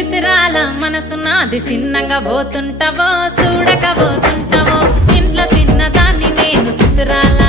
చిత్రాల మనసు నాది చిన్నగా పోతుంటావో చూడక పోతుంటావో ఇంట్లో చిన్నదాన్ని నేను చిత్రాల